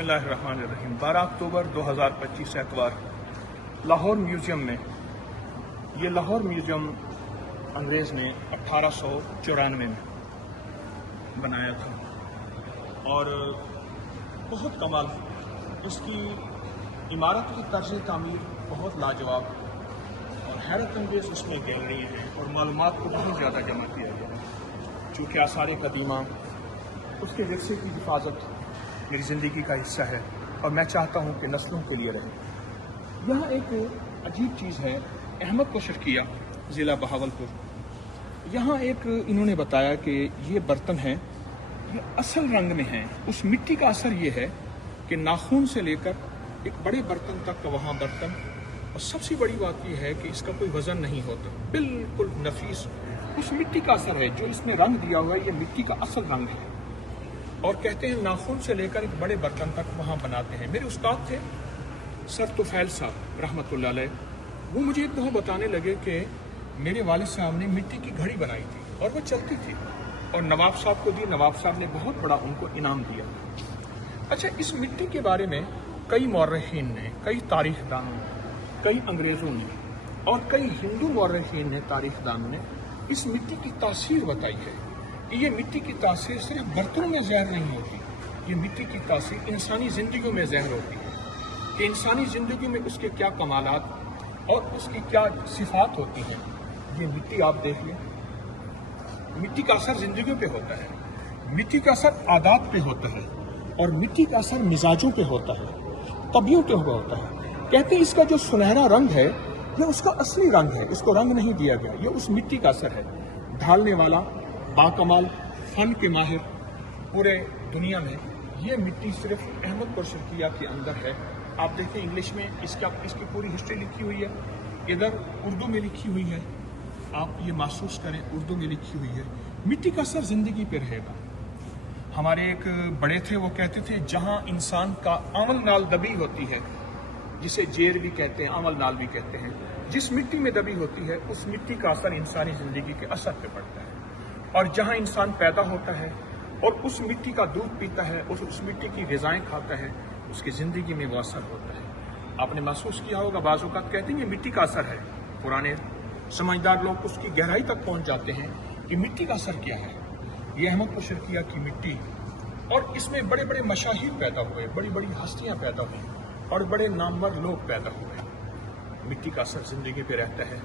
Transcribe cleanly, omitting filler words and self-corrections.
बिस्मिल्लाहिर्रहमानिर्रहीम 12 अक्टूबर 2025 एतवार लाहौर म्यूज़ियम में, ये लाहौर म्यूज़ियम अंग्रेज़ ने 1894 में बनाया था और बहुत कमाल, इसकी इमारत की तर्ज तामीर बहुत लाजवाब और हैरत अंगेज़ इसमें गैलरी हैं और मालूमात को बहुत ज़्यादा जमा किया गया है। चूँकि आसार कदीमा उसके विरसे की हिफाजत मेरी ज़िंदगी का हिस्सा है और मैं चाहता हूँ कि नस्लों के लिए रहे। यहाँ एक अजीब चीज़ है, अहमद को शर्किया ज़िला बहावलपुर, यहाँ एक इन्होंने बताया कि ये बर्तन हैं, ये असल रंग में हैं। उस मिट्टी का असर ये है कि नाखून से लेकर एक बड़े बर्तन तक का वहाँ बर्तन, और सबसे बड़ी बात यह है कि इसका कोई वज़न नहीं होता, बिल्कुल नफीस उस मिट्टी का असर है। जो इसमें रंग दिया हुआ है ये मिट्टी का असल रंग है और कहते हैं नाखून से लेकर एक बड़े बर्तन तक वहाँ बनाते हैं। मेरे उस्ताद थे सर तुफैल साहब रहमतुल्लाह अलैह, वो मुझे एक दफ़ा बताने लगे कि मेरे वालिद साहब ने मिट्टी की घड़ी बनाई थी और वो चलती थी और नवाब साहब को दी, नवाब साहब ने बहुत बड़ा उनको इनाम दिया। अच्छा, इस मिट्टी के बारे में कई मौर्रखीन ने, कई तारीखदानों ने, कई अंग्रेज़ों ने और कई हिंदू मौर्रखीन ने, तारीखदानों ने इस मिट्टी की तासीर बताई है। ये मिट्टी की तासीर सिर्फ बर्तनों में ज़हर नहीं होती, ये मिट्टी की तासीर इंसानी ज़िंदगी में ज़हर होती है कि इंसानी ज़िंदगी में उसके क्या कमालात और उसकी क्या सिफात होती हैं। ये मिट्टी आप देख लें, मिट्टी का असर ज़िंदगी पे होता है, मिट्टी का असर आदात पे होता है और मिट्टी का असर मिजाजों पे होता है, तबीयतों पे होता है। कहते हैं इसका जो सुनहरा रंग है ये उसका असली रंग है, इसको रंग नहीं दिया गया, ये उस मिट्टी का असर है। ढालने वाला बाकमाल फन के माहिर पूरे दुनिया में, ये मिट्टी सिर्फ अहमदपुर शर्किया के अंदर है। आप देखें इंग्लिश में इसकी पूरी हिस्ट्री लिखी हुई है, इधर उर्दू में लिखी हुई है, आप ये महसूस करें उर्दू में लिखी हुई है। मिट्टी का असर ज़िंदगी पे रहेगा। हमारे एक बड़े थे, वो कहते थे जहाँ इंसान का अमल नाल दबी होती है, जिसे जेर भी कहते हैं, अमल नाल भी कहते हैं, जिस मिट्टी में दबी होती है उस मिट्टी का असर इंसानी ज़िंदगी के असर पे पड़ता है। और जहाँ इंसान पैदा होता है और उस मिट्टी का दूध पीता है और उस मिट्टी की ग़िज़ाएँ खाता है, उसकी ज़िंदगी में वो असर होता है। आपने महसूस किया होगा, बाज़ औक़ात कहते हैं ये मिट्टी का असर है। पुराने समझदार लोग उसकी गहराई तक पहुँच जाते हैं कि मिट्टी का असर क्या है। ये अहमदपुर शर्किया की मिट्टी, और इसमें बड़े बड़े मशाहिर पैदा हुए, बड़ी बड़ी हस्तियाँ पैदा हुई और बड़े नामवर लोग पैदा हुए। मिट्टी का असर ज़िंदगी पे रहता है।